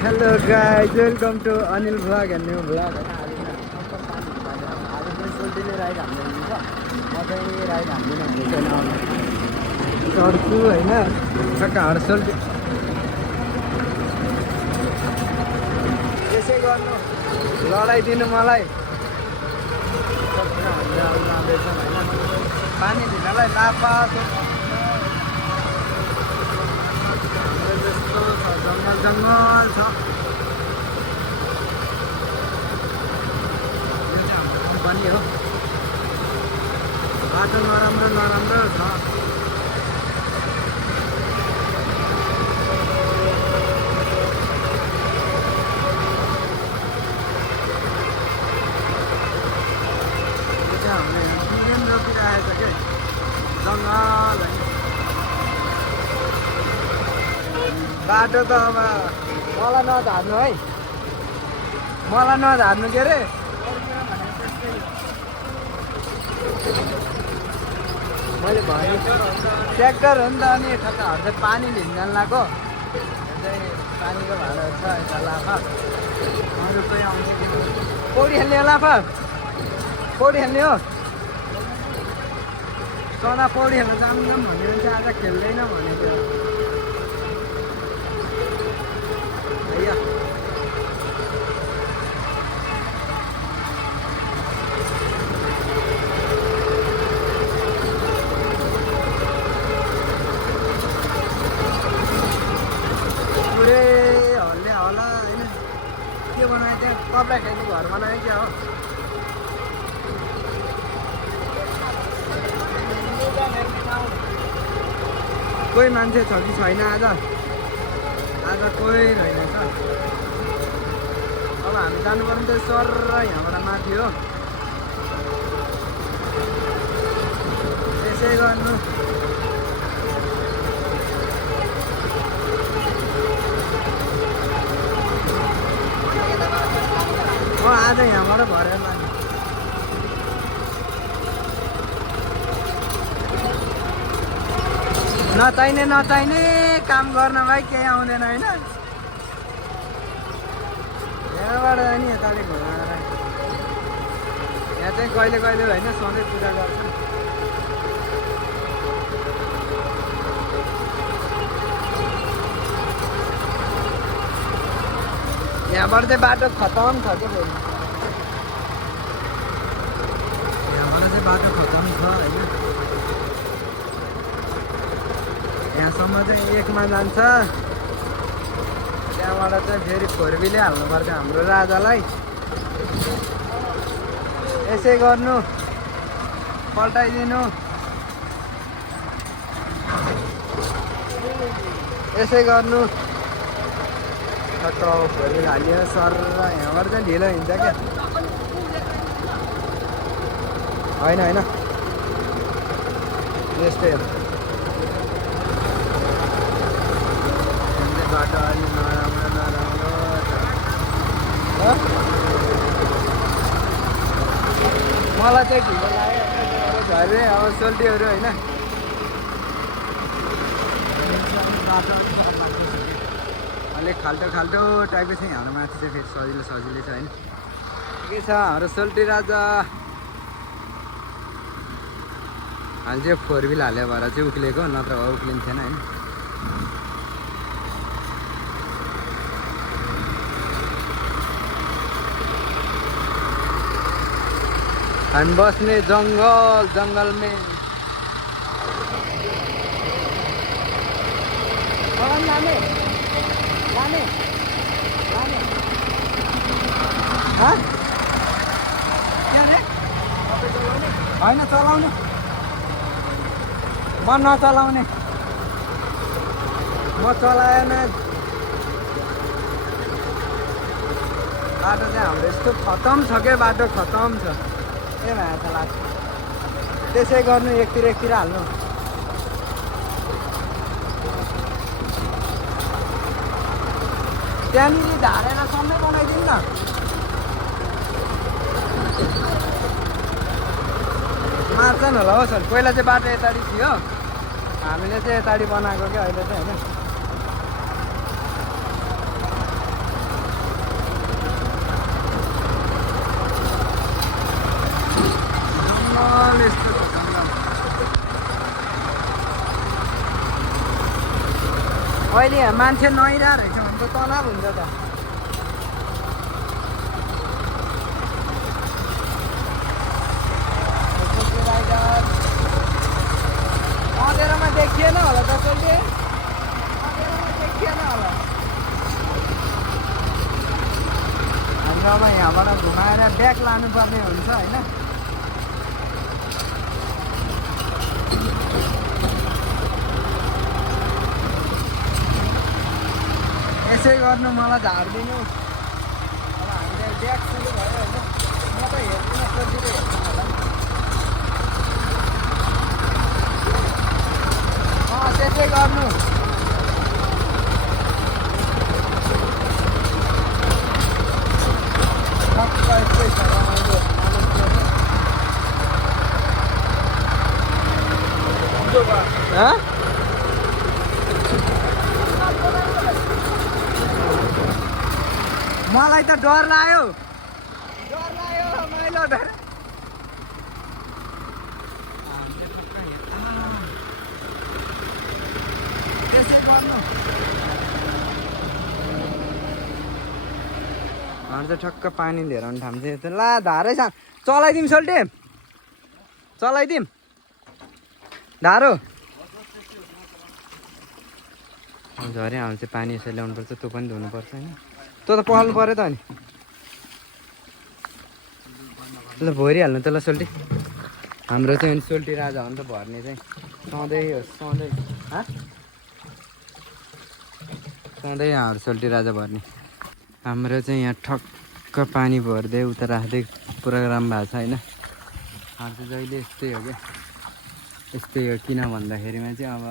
Hello guys, welcome to Anil vlog and new vlog. आज चाहिँ सोल्टीले ride हान्दै हुन्छ, म चाहिँ राइड हान्दिनँ, चढ्छु होइन। ठक्क सोल्टी यसै गर्नु, लडाइदिनु मलाई। पानी ढिलालाई लापा जस्तो छ, जङ्गल जङ्गल छ। यो चाहिँ हाम्रो कम्पनी हो। बाटो नराम्रो नराम्रो छ। यो चाहिँ हामीले बिजन रोपिरहेको छ कि जङ्गल होइन। बाटो त अब मलाई नझार्नु है, मलाई नझार्नु के अरे। मैले भने ट्र्याक्टर हो नि त, अनि ठक्कहरू चाहिँ पानी लिन जान लाग्यो। चाहिँ पानीको भाडाहरू छ यता लाफा। अरू कोही आउँछ पौडी खेल्ने हो? लाफा पौडी खेल्ने हो? सदा पौडी खेल्न जाऊँ जाऊँ भन्ने चाहिँ आज खेल्दैन भनेको। पुरै हल्ले होला होइन। के बनायो त्यहाँ? कपडा खाइदिनु घर बनायो क्या हो? कोही मान्छे छ कि छैन आज? आज कोही रहेनछ। अब हामी जानुपर्ने त सर यहाँबाट माथि हो। त्यसै गर्नु। आज यहाँबाट भरेर लाने। नचाहिने नचाहिने काम गर्न भाइ केही आउँदैन होइन। यहाँबाट नि यताले घुमाएर यहाँ चाहिँ कहिले कहिले होइन सधैँ पूजा गर्छ। यहाँबाट चाहिँ बाटो खतम छ क्या फेरि। यहाँबाट चाहिँ बाटो खतम छ होइन। यहाँसम्म चाहिँ एकमा जान्छ, त्यहाँबाट चाहिँ फेरि फोरविलै हाल्नुपर्छ हाम्रो राजालाई। यसै गर्नु, पल्टाइदिनु, यसै गर्नु। फोरविल हालियो सर। यहाँबाट चाहिँ ढिलो हिँड्छ क्या होइन होइन, यस्तै हो। बाटो अलि नराम्रो नराम्रो छ। मलाई चाहिँ ढिलो लाग्यो झरे अब सोल्टीहरू होइन। अलिक खाल्टो खाल्टो टाइपको छ हाम्रो माथि चाहिँ, फेरि सजिलो सजिलै छ होइन। के छ हाम्रो सोल्टी राजा? अहिले चाहिँ फोरविल हाल्यो भएर चाहिँ उक्लिएको, नत्र भए उक्लिन्थेन होइन। हामी बस्ने जङ्गल जङ्गलमै। लाने लाने लाने होइन चलाउने, म नचलाउने, म चलाएन। बाटो चाहिँ हाम्रो यस्तो खतम छ क्या, बाटो खतम छ। ए भाइ त लाग्छ। त्यसै गर्नु, एकतिर एकतिर हाल्नु। त्यहाँनिर झारेर सबै बनाइदिनु न। मार्छन् होला हो सर। पहिला चाहिँ बाटो यताडि थियो, हामीले चाहिँ यताडि बनाएको क्या अहिले चाहिँ होइन। अहिले यहाँ मान्छे नआइरहेको रहेछ भने त तनाव हुन्छ त अँधेरोमा देखिएन होला त सोल्टी अँधेरोमा देखिएन होला हामीसँग यहाँबाट घुमाएर ब्याग लानुपर्ने हुन्छ होइन यसै गर्नु मलाई झारिदिनु अब हामीले ब्याग सुरु भयो होइन म त हेर्दिनँ सोल्टीले हेर्नु होला त्यसै गर्नु यस्तै छ रमाइलो मलाई त डर लाग्यो रमाइलो डर त्यसै गर्नु हामी त ठक्क पानी लिएर आउने ठाउँ चाहिँ ला धारै छ चलाइदिउँ सोल्टी चलाइदिउँ धारो झरे हामी चाहिँ पानी यसरी ल्याउनुपर्छ तँ पनि धुनुपर्छ होइन तँ त पखाल्नु पऱ्यो त अनि ल भरिहाल्नु त ल सोल्टी हाम्रो चाहिँ सोल्टी राजा हो नि त भर्ने चाहिँ सधैँ हो सधैँ सधैँ हाम्रो सोल्टी राजा भर्ने हाम्रो चाहिँ यहाँ ठक्क पानी भर्दै उता राख्दै प्रोग्राम भएको छ होइन हाम्रो चाहिँ जहिले यस्तै हो क्या यस्तै हो किन भन्दाखेरिमा चाहिँ अब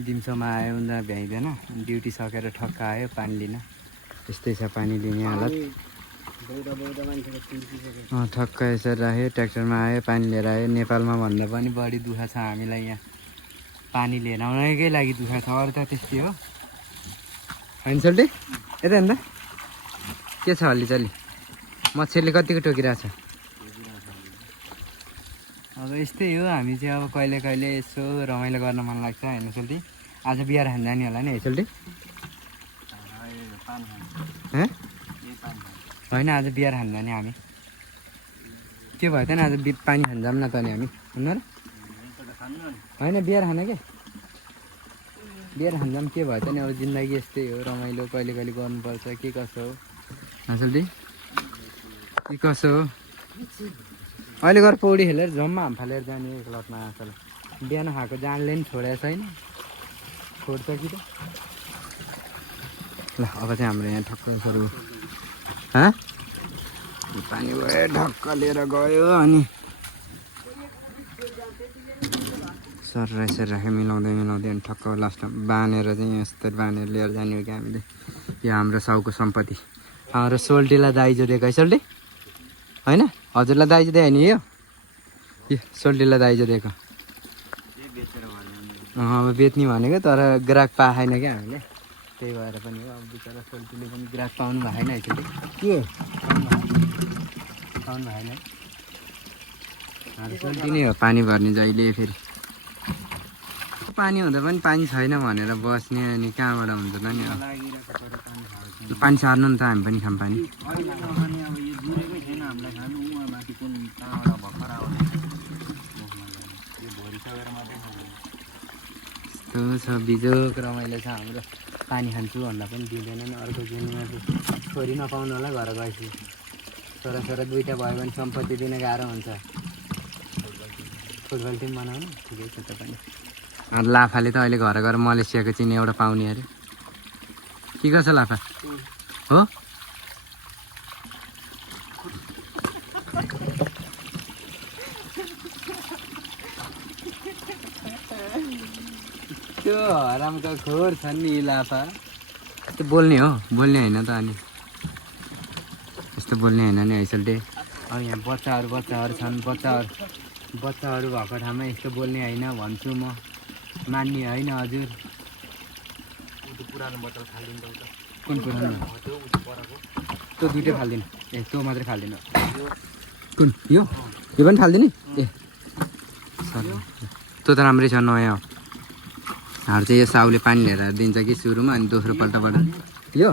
दिउँसोमा आयो उनीहरू भ्याइँदैन ड्युटी सकेर ठक्क आयो पानी लिन यस्तै छ पानी लिने हालत ठक्क यसरी राख्यो ट्र्याक्टरमा आयो पानी लिएर आयो नेपालमा भन्दा पनि बढी दुःख छ हामीलाई यहाँ पानी लिएर आउनकै लागि दुःख छ अरू त त्यस्तै हो होइन सोल्टी यता अन्त के छ हल्लीचल्ली मच्छरले कतिको टोकिरहेको छ अब यस्तै हो हामी चाहिँ अब कहिले कहिले यसो रमाइलो गर्न मन लाग्छ होइन सोल्टी आज बिहार खान जाने होला नि है सोल्टी होइन आज बिहार खान जाने हामी के भयो त नि आज पानी खान जाऊँ न त नि हामी हुन्न र होइन बिहार खान के बिहार खान जाऊँ के भयो त नि अब जिन्दगी यस्तै हो रमाइलो कहिले कहिले गर्नुपर्छ के कसो हो सोल्टी के कसो हो अहिले गएर पौडी खेलेर जम्मा हाम फालेर जाने एक लटमा आजकल बिहान खाएको जानले पनि छोडेको छैन छोड्छ कि त ल अब चाहिँ हाम्रो यहाँ ठक्क सरू पानी गयो ढक्क लिएर गयो अनि सर राख्यो मिलाउँदै अनि ठक्क लास्टमा बाँधेर चाहिँ यस्तरी बाँधेर लिएर जाने हो कि हामीले यो हाम्रो साउको सम्पत्ति हाम्रो सोल्टीलाई दाइजो दिएको है सोल्टी होइन हजुरलाई दाइजो दियो नि यो सोल्टीलाई दाइजो दिएको अब बेच्ने भनेको तर ग्राहक पाएन क्या हामीले त्यही भएर पनि हो अब बिचरा सोल्टीले पनि ग्राहक पाउनु भएन है सोल्टी के पाउनु भएन हाम्रो सोल्टी नै हो पानी भर्ने जहिले फेरि पानी हुँदा पनि पानी छैन भनेर बस्ने अनि कहाँबाट हुन्छ त नि पानी सार्नु नि त हामी पनि खाम पानी यस्तो छ बिजोक रमाइलो छ हाम्रो पानी खान्छु भन्दा पनि दिँदैन नि अर्को दिनमा छोरी नपाउनु होला घर गएपछि छोरा दुइटा भयो भने सम्पत्ति दिन गाह्रो हुन्छ फुटबल टिम बनाउनु ठिकै छ त पनि लाफाले त अहिले घर मलेसियाको चिनी एउटा पाउने अरे के गर्छ लाफा हो त्यो हरामको खोर छन् नि लाफा यस्तो बोल्ने हो बोल्ने होइन त अनि यस्तो बोल्ने होइन नि हैसल्टे अब यहाँ बच्चाहरू छन् बच्चाहरू भएको ठाउँमा यस्तो बोल्ने होइन भन्छु म मान्ने होइन हजुर पुरानो बोतल फालिदिनु त कुन पुरानो त्यो दुइटै फालिदिनु ए त्यो मात्रै फालिदिनु कुन यो पनि फालिदिने ए सर त्यो त राम्रै छ नयाँ हो चाहिँ यो साउले पानी लिएर दिन्छ कि सुरुमा अनि दोस्रो पल्टबाट यो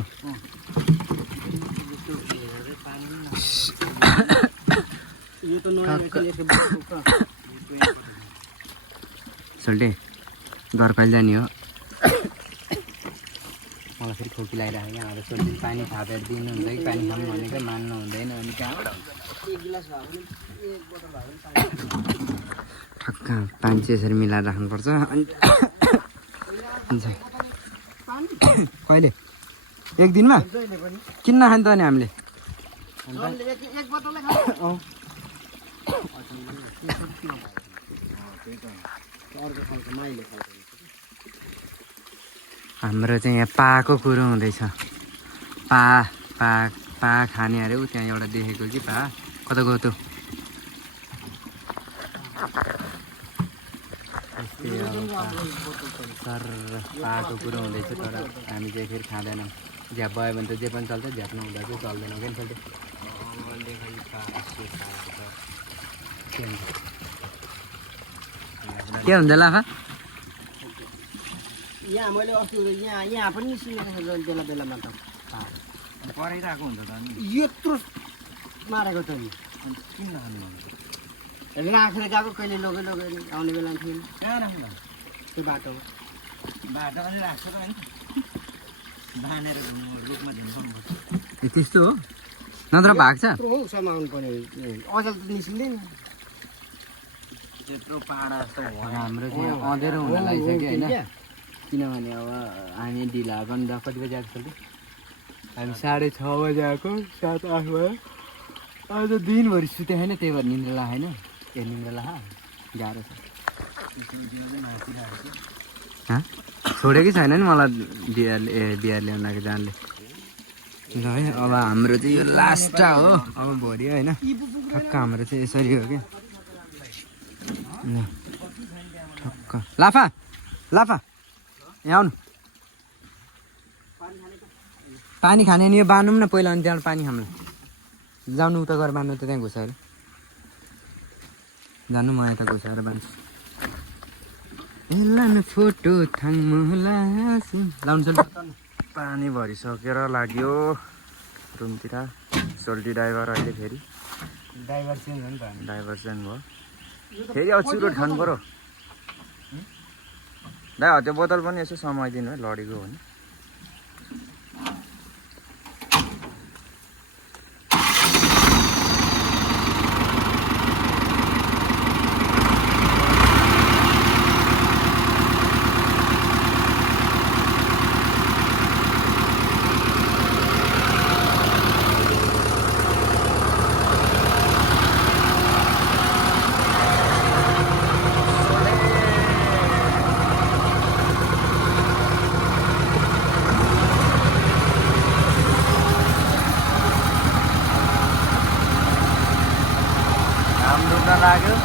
सोल्टे घर कहिले जाने हो मलाई फेरि खोकी लगाइरहेको क्या अब सोल्टे पानी थापेर दिनुहुन्छ कि पानी खाऊँ भनेको मान्नु हुँदैन अनि कहाँबाट ठक्क पानी चाहिँ यसरी मिलाएर राख्नुपर्छ अनि कहिले एक दिनमा किन नखाने त अनि हामीले हाम्रो चाहिँ यहाँ पाको कुरो हुँदैछ पा पा पा खाने अरे ऊ त्यहाँ एउटा देखेको कि पा कता गयो त सर पाको कुरो हुँदैछ तर हामी चाहिँ फेरि खाँदैनौँ झ्याप भयो भने त जे पनि चल्छ झ्याप नहुँदा चाहिँ चल्दैनौँ क्या नि के हुन्छ लाफा यहाँ मैले अस्ति यहाँ पनि निस्किएको छ बेला बेलामा त कराइरहेको हुन्छ त अनि यत्रो मारेको त नि किन नखानु राखेर गएको कहिले लग्यो आउने बेला थिएन कहाँ राख्नु त्यो बाटो अनि राख्छ त नि बाँधेर रुखमा झुम्पाउनुपर्छ ए त्यस्तो हो नत्र भाग्छ यत्रो हो समाउनु पर्ने अझ त निस्किँदैन त्यत्रो पाहाड जस्तो हाम्रो चाहिँ अँधेरो हुन लागिसक्यो होइन किनभने अब हामी ढिला आएको नि कति बजी आएको छ हामी 6:30 बजी आएको 7-8 भयो आज दिनभरि सुते होइन त्यही भएर निन्द्रा ला होइन ए निन्द्रा ला गाह्रो छ छोड्यो कि छैन नि मलाई बिहार ल्याउनको जानले ल है अब हाम्रो चाहिँ यो लास्ट हो अब भोलि होइन ठक्क हाम्रो चाहिँ यसरी हो क्या ठक्क लाफा लाफा यहाँ आउनु पानी खाने नि यो बाँधौँ न पहिला अनि त्यहाँबाट पानी खाउँला जानु उता गएर बाँध्नु त त्यहाँ घुसाएर जानु म यता घुसाएर बाँध्छु लानु फोटो लाउनु सोल्टी पानी भरिसकेर लाग्यो रुमतिर सोल्टी ड्राइभर अहिले फेरि ड्राइभर चेन्ज हो नि त ड्राइभर चेन्ज भयो फेरि अब चुरोट खानु पऱ्यो दाइ त्यो बोतल पनि यसो समाइदिनु है लडेको हो भने लाग्यो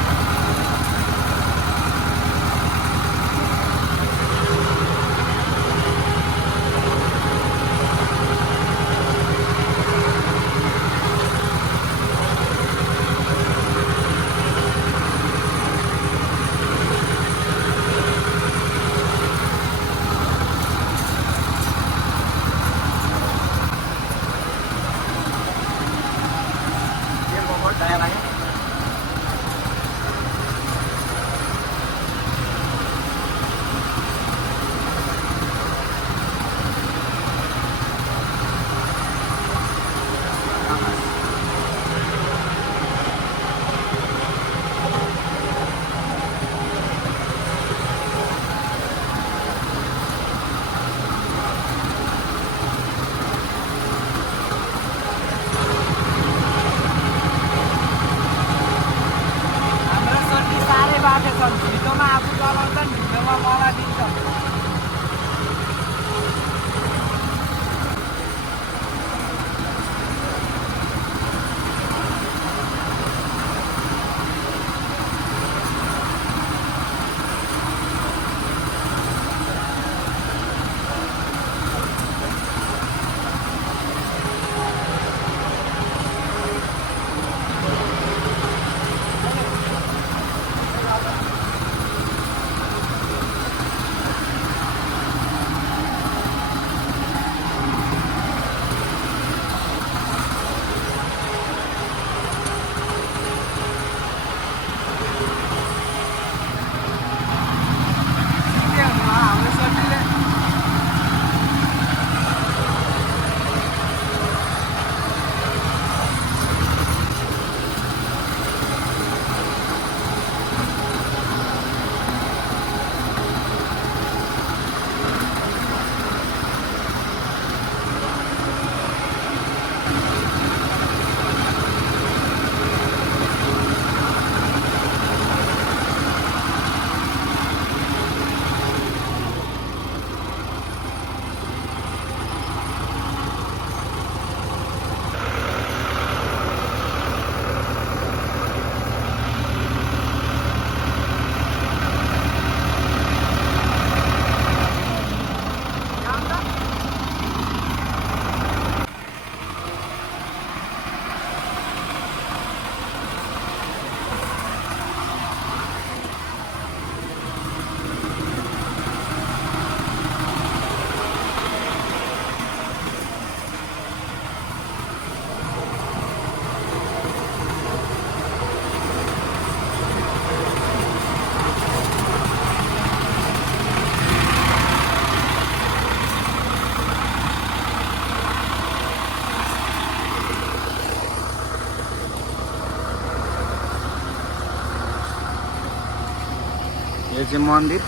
यो चाहिँ मन्दिर।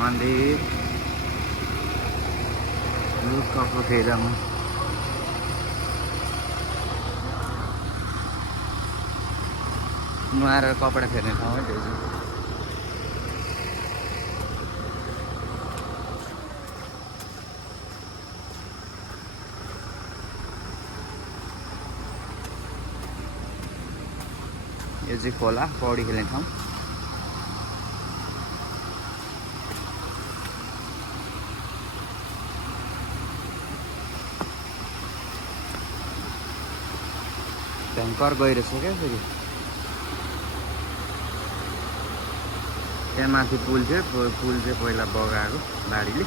मन्दिर लुक्कको फेदमा नुहाएर कपडा फेर्ने ठाउँ है त्यो चाहिँ। यो चाहिँ खोला पौडी खेल्ने ठाउँ। भयङ्कर गइरहेछ क्या फेरि। त्यहाँ माथि पुल थियो, पुल चाहिँ पहिला बगाएको बाढीले।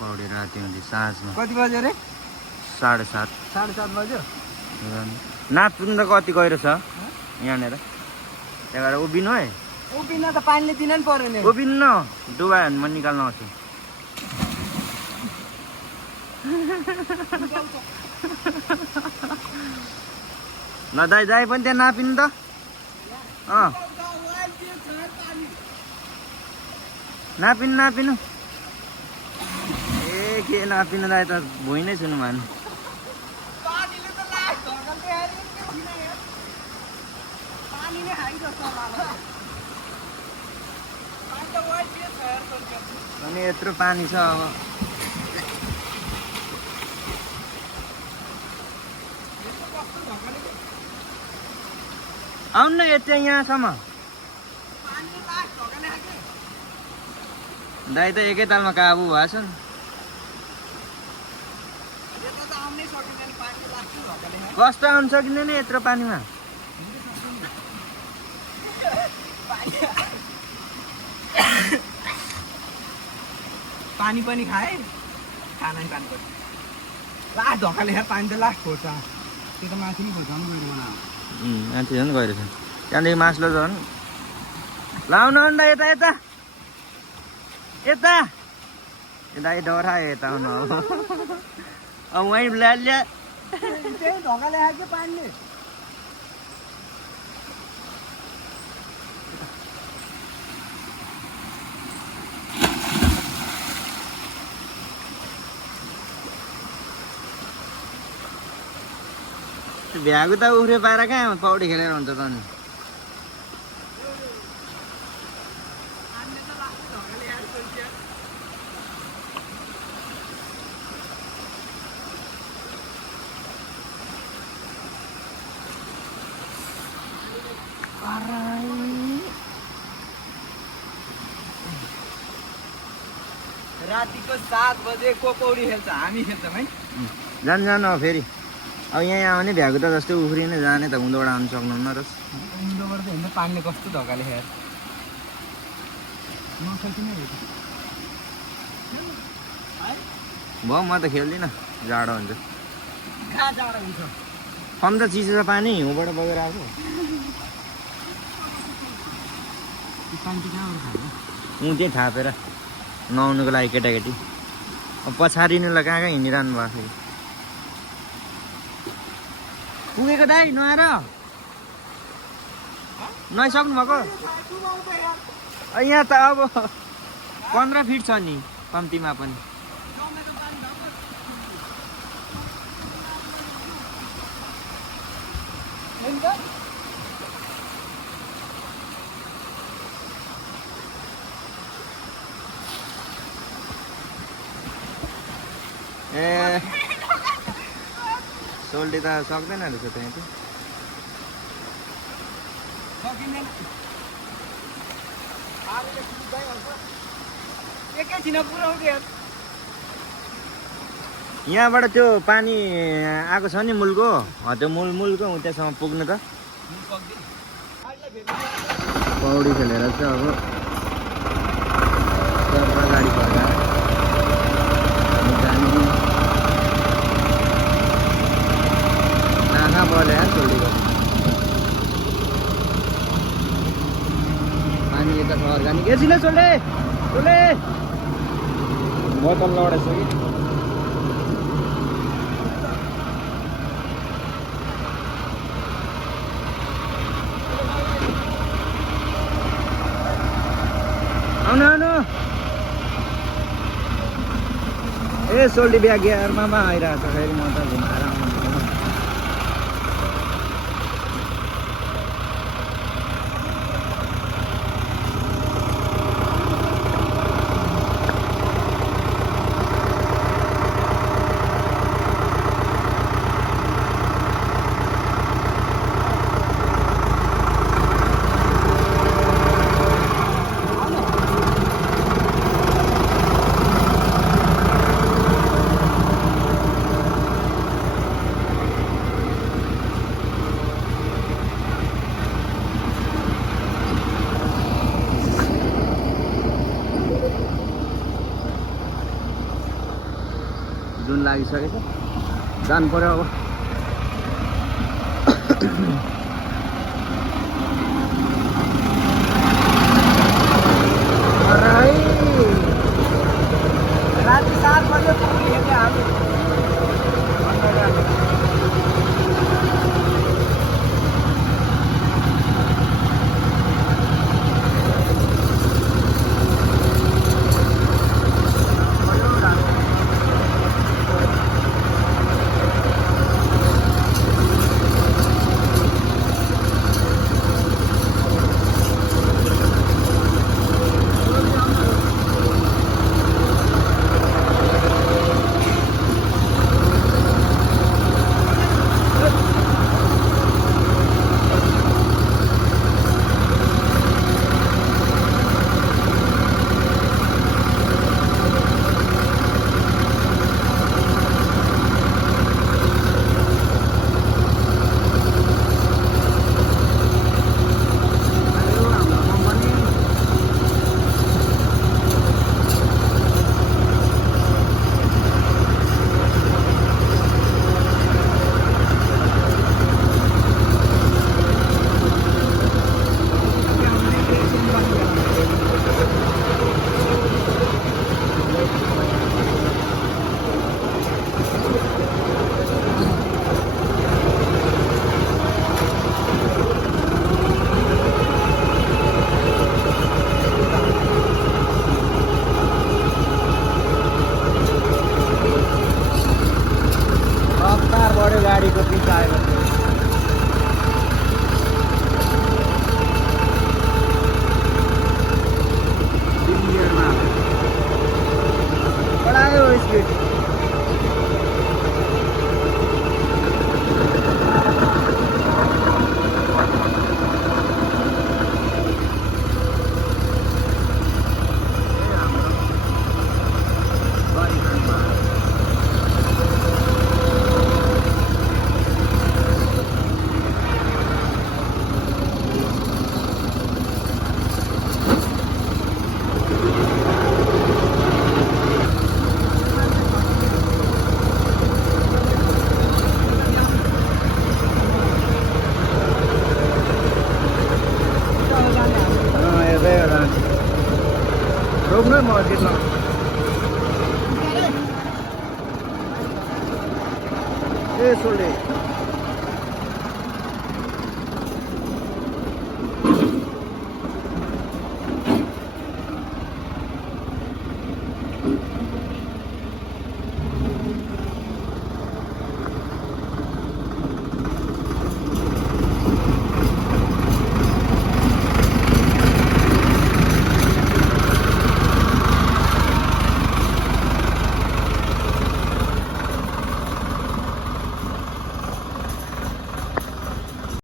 पौडी राति हुँदै साँझमा कति बज्यो रे? 7:30। 7:30 बज्यो। नाप्नु त कति गहिरो छ यहाँनिर। त्यहाँ गएर उभिनु है। उभिन त पानीले दिन नि पर्यो नि। उभिन्न, डुबायो भने म निकाल्न आउँछु। ल दाइ दाइ पनि त्यहाँ नापिनु त। नापिनु नापिनु। ए के नापिनु दाइ त भुइँ नै छुनु भएन। अनि यत्रो पानी छ अब। आउनु न यता यहाँसम्म। दाइ त एकैतालमा काबु भएछ नि। कस्तो आउनु सकिँदैन यत्रो पानीमा। पानी पनि खाए, खाना नि पानी पर्छ। लास्ट ढकाले पानी त लास्ट खोज्छ। त्यो त माथि नि खोज्छ नि गएर होला। माथि झन् गइरहेछ। त्यहाँदेखि मास्लो झन् लाउनु अन्त यता यता यता यता डरायो यता आउनु। अब वहीँ ल्या त्यही ढकाले आएको पानीले। भ्यागु त उफ्रे पाएर कहाँ पौडी खेलेर हुन्छ त नि। रातिको 7 बजे को पौडी खेल्छ, हामी खेल्छौँ है। जानु जानु अब फेरि। अब यहाँ आयो भने भ्यागु त जस्तै उफ्रिनै जाने त उँधोबाट आउनु सक्नुहुन्न र। उँधोबाट त हिँड्दा पानीले कस्तो धकाले खेर नखेल्ने रहेछ। भयो म त खेल्दिनँ, जाडो हुन्छ। कहाँ जाडो हुन्छ? कम त चिसो छ पानी, हिउँबाट बगेर आएको। पानी चाहिँ कहाँबाट खान्छ? त्यही थापेर नुहाउनुको लागि केटाकेटी। अब पछाडिनुलाई कहाँ कहाँ हिँडिरहनु भएको फेरि। पुगेको दाइ नुहाएर नुहाइसक्नु भएको? यहाँ त अब 15 फिट छ नि कम्तीमा पनि। ए सोल्टी त सक्दैन रहेछ त्यहाँ चाहिँ। यहाँबाट त्यो पानी आएको छ नि मूलको, त्यो मूलको त्यहाँसम्म पुग्नु त। पौडी खेलेर चाहिँ अब जाने एकछिन सोल्टे सोल्टे बोतल लडेछ कि आउनु आउनु ए सोल्टी ब्याग यारमा आइरहेको छ फेरि म त घुमाएर आउनु जुन लागिसकेछ जानु पर्यो अब राति 7 बजे पुग्यो क्या हामी गाडीको पिछा आयो बढायो स्पिड रोक्नु है म गिर्न ए सोल्टे